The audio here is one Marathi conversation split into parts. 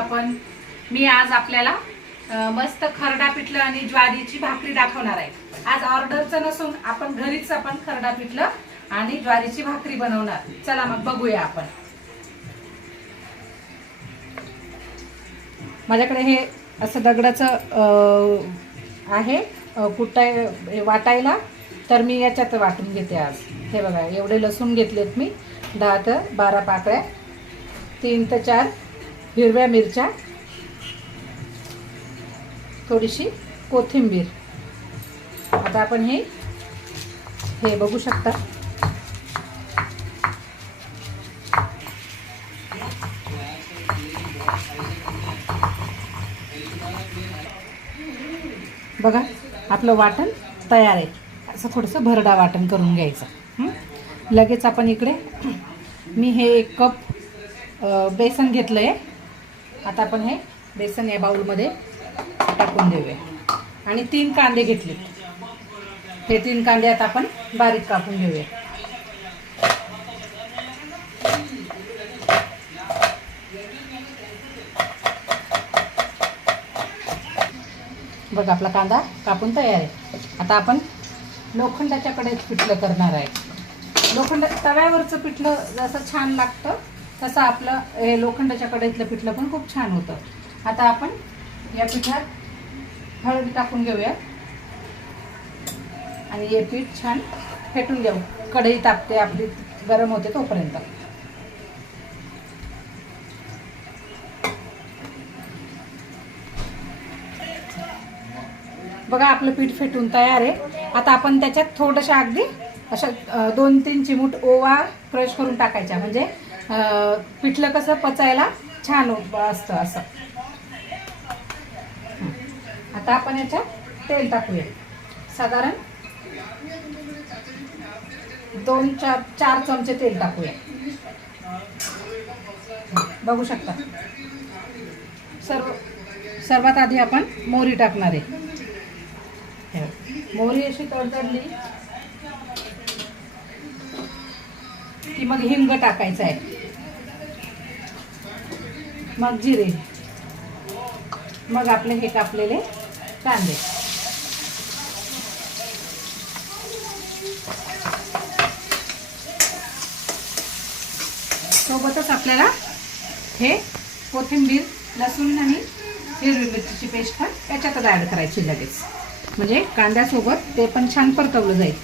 आपण मी आज आपल्याला मस्त खरडा पिठलं आणि ज्वारीची भाकरी दाखवणार आहे. आज ऑर्डरचं नसून आपण घरीच आपण खरडा पिठलं आणि ज्वारीची भाकरी बनवणार. चला मग बघूया आपण. माझ्याकडे हे असं दगडाचं आहे कुटाय वाटायला. तर मी याच्यात वाटून घेते आज. हे बघा एवढे लसूण घेतलेत मी. दहा तर बारा पाकळ्या. तीन ते चार. हिरव्या मिरच्या थोडीशी कोथिंबीर. आता आपण हे हे बघू शकता. बघा आपलं वाटण तयार आहे. असं थोडंसं भरडा वाटण करून घ्यायचं. लगेच आपण इकडे मी हे एक कप बेसन घेतलं आहे आता आपण हे बेसन या बाऊलमध्ये टाकून देऊया. आणि तीन कांदे घेतले हे तीन कांदे आता आपण बारीक कापून घेऊया. बघ आपला कांदा कापून तयार आहे. आता आपण लोखंडाच्याकडेच पिठलं करणार आहे. लोखंड तव्यावरचं पिठलं जसं छान लागतं तसं आपलं हे लोखंडाच्या कढईतलं पिठलं पण खूप छान होतं. आता आपण या पिठात हळद टाकून घेऊया आणि हे पीठ छान फेटून घेऊ. कढई तापते आपली गरम होते तोपर्यंत. बघा आपलं पीठ फेटून तयार आहे. आता आपण त्याच्यात थोडंशा अगदी अशा दोन तीन चिमूट ओवा क्रश करून टाकायच्या म्हणजे पिठलं कसं पचायला छान असतं असं. आता आपण याच्यात तेल टाकूया. साधारण दोन चार चार चमचे तेल टाकूया. बघू शकता. सर्व सर्वात आधी आपण मोहरी टाकणार आहे. मोहरी अशी तडतडली की मग हिंग टाकायचं आहे. मग जिरे. मग आपले हे कापलेले कांदे. सोबतच आपल्याला हे कोथिंबीर लसूण आणि हिरवी मिरचीची पेस्ट पण याच्यातच ॲड करायची लगेच. म्हणजे कांद्यासोबत ते पण छान परतवलं जाईल.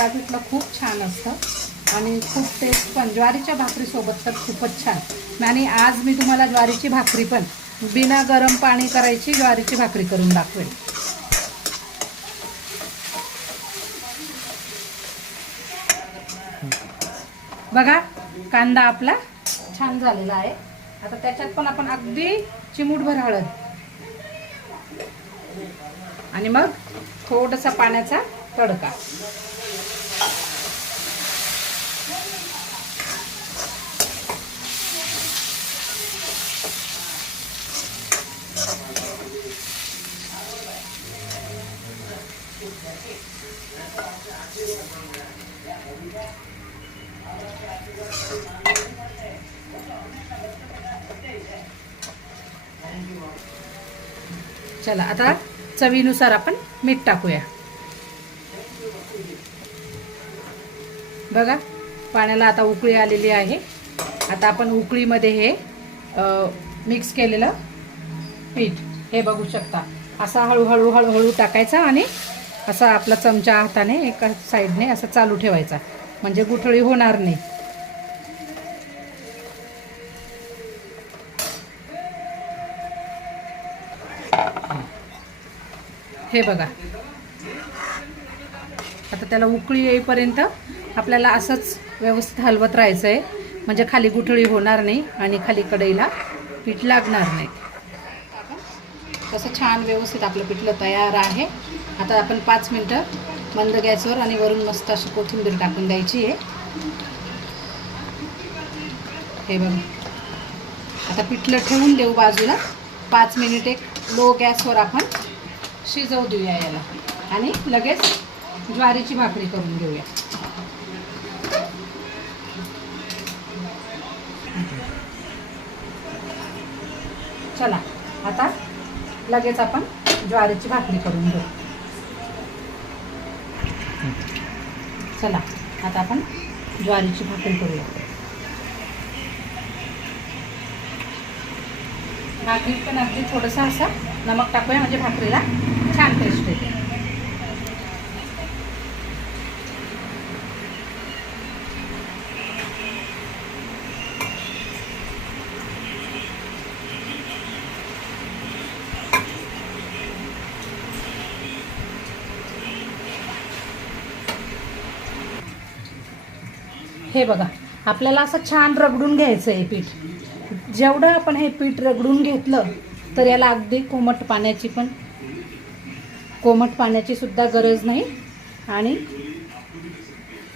मैत्रिणींना खूप छान असतं. आणि खूप टेस्ट पण. ज्वारीच्या भाकरीसोबत तर खूपच छान. आणि आज मी तुम्हाला ज्वारीची भाकरी पण बिना गरम पाणी करायची ज्वारीची भाकरी करून दाखवेल बघा कांदा आपला छान झालेला आहे. आता त्याच्यात पण आपण अगदी चिमूटभर हळद. आणि मग थोडासा पाण्याचा तडका. चला आता चवीनुसार आपण मीठ टाकूया. बघा पाण्याला आता उकळी आलेली आहे. आता आपण उकळीमध्ये हे मिक्स केलेलं पीठ हे बघू शकता. असा हळूहळू हळूहळू टाकायचा आणि असा आपला चमचा हाताने एका साईडने असं चालू ठेवायचा. म्हणजे गुठळी होणार नाही. हे बघा. आता त्याला उकळी येईपर्यंत आपल्याला असंच व्यवस्थित हलवत राहायचं आहे म्हणजे खाली गुठळी होणार नाही आणि खाली कढईला पीठ लागणार नाही. तसं छान व्यवस्थित आपलं पिठलं तयार आहे. आता आपण पाच मिनटं मंद गॅसवर आणि वरून मस्त अशी कोथिंबीर टाकून द्यायची आहे. हे बघा. आता पिठलं ठेवून देऊ बाजूला. पाच मिनिट एक लो गॅसवर आपण शिजवू देऊया याला. आणि लगेच ज्वारीची भाकरी करून घेऊया. चला आता लगेच आपण ज्वारीची भाकरी करून घेऊ. चला आता आपण ज्वारीची भाकरी करूया. भाकरीत पण अगदी थोडंसं असं नमक टाकूया म्हणजे भाकरीला छान टेस्ट येते. हे बघा आपल्याला असं छान रगडून घ्यायचं आहे पीठ. जेवढं आपण हे पीठ रगडून घेतलं तर याला अगदी कोमट पाण्याची पण कोमट पाण्याची सुद्धा गरज नाही आणि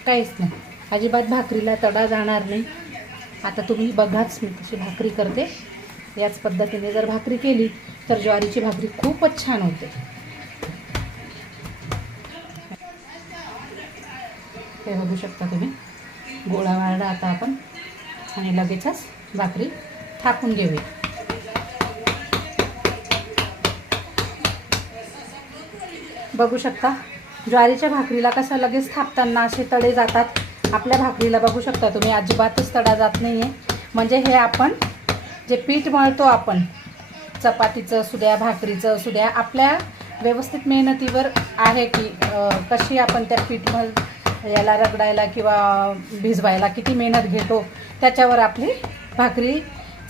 काहीच नाही. अजिबात भाकरीला तडा जाणार नाही. आता तुम्ही बघाच मी कशी भाकरी करते. याच पद्धतीने जर भाकरी केली तर ज्वारीची भाकरी खूपच छान होते. हे बघू शकता तुम्ही. गोळा वाढला आता आपण. आणि लगेचच भाकरी थापून घेऊया. बघू शकता ज्वारीच्या भाकरीला कसं लगेच थापताना असे तडे जातात. आपल्या भाकरीला बघू शकता तुम्ही अजिबातच तडा जात नाही आहे म्हणजे हे आपण जे पीठ मळतो आपण चपातीचं असू द्या भाकरीचं असू द्या आपल्या व्यवस्थित मेहनतीवर आहे की कशी आपण त्या पीठ मळ याला रगडायला किंवा भिजवायला किती मेहनत घेतो त्याच्यावर आपली भाकरी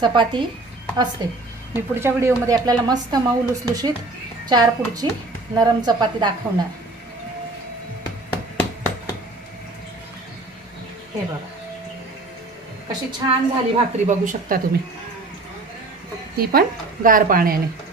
चपाती असते. मी पुढच्या व्हिडिओमध्ये आपल्याला मस्त मऊ लुसलुशीत चार पुढची नरम चपाती दाखवणार. हे बघा. कशी छान झाली भाकरी बघू शकता तुम्ही. ती पण गार पाण्याने.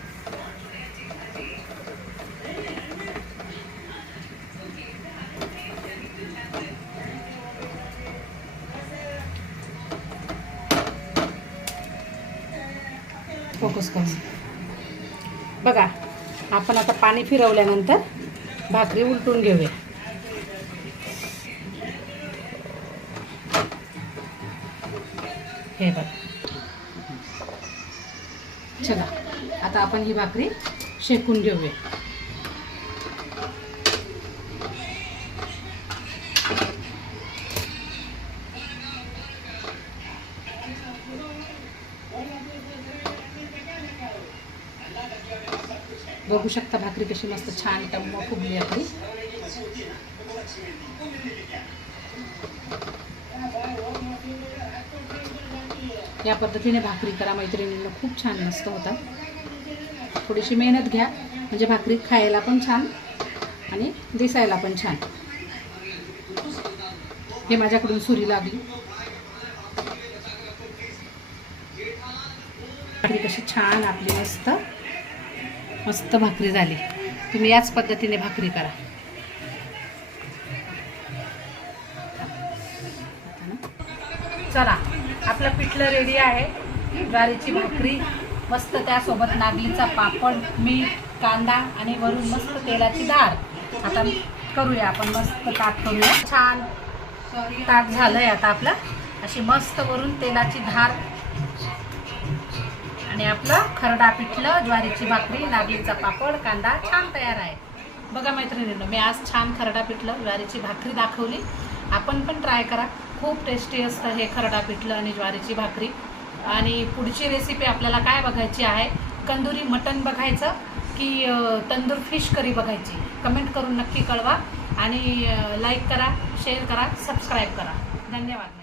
फोकस करून बघा आपण आता पाणी फिरवल्यानंतर भाकरी उलटून घेऊया. हे बघ. चला आता आपण ही भाकरी शेकून घेऊया. बघू शकता भाकरी कशी मस्त छान टम्म फुगली आपली. या पद्धतीने भाकरी करा मैत्रिणींना. खूप छान मस्त होतात थोडीशी मेहनत घ्या म्हणजे भाकरी खायला पण छान आणि दिसायला पण छान. हे माझ्याकडून सुरी लागली. भाकरी कशी छान आपली मस्त. मस्त भाकरी झाली. तुम्ही याच पद्धतीने भाकरी करा. चला आपलं पिठलं रेडी आहे. ज्वारीची भाकरी मस्त त्यासोबत नागलीचा पापड मीठ कांदा आणि वरून मस्त तेलाची डाळ आता करूया आपण मस्त ताक करूया. छान ताक झालंय आता आपलं. अशी मस्त वरून तेलाची धार आणि आपलं खरडा पिठलं ज्वारीची भाकरी नागलीचा पापड कांदा छान तयार आहे. बघा मैत्रिणींनो मी आज छान खरडा पिठलं ज्वारीची भाकरी दाखवली. आपण पण ट्राय करा. खूप टेस्टी असतं हे खरडा पिठलं आणि ज्वारीची भाकरी. आणि पुढची रेसिपी आपल्याला काय बघायची आहे? कंदुरी मटन बघायचं की तंदूर फिश करी बघायची? कमेंट करून नक्की कळवा. आणि लाईक करा शेअर करा सबस्क्राईब करा. धन्यवाद.